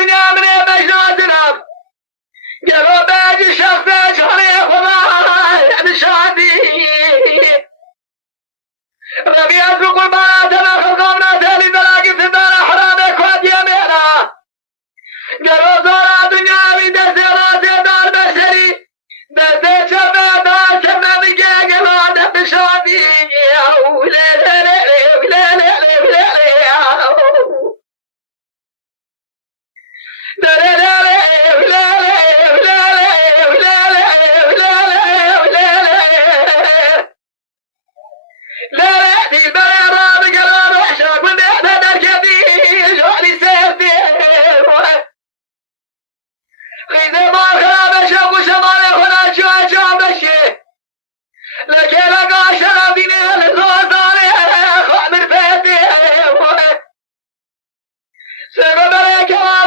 دنیا من مجنونم قالوا باجي شفت شهري خضار شادي ربي أسوق البنات أنا خلقنا تالي بلاقي في الدار حرامك وادي أميرة قالوا زورا دنيا بيدر سيرات دار بشري دردي شبه دار شبه بقى قالوا دب شادي ولا لا لا لا لا لا لا لا Come on!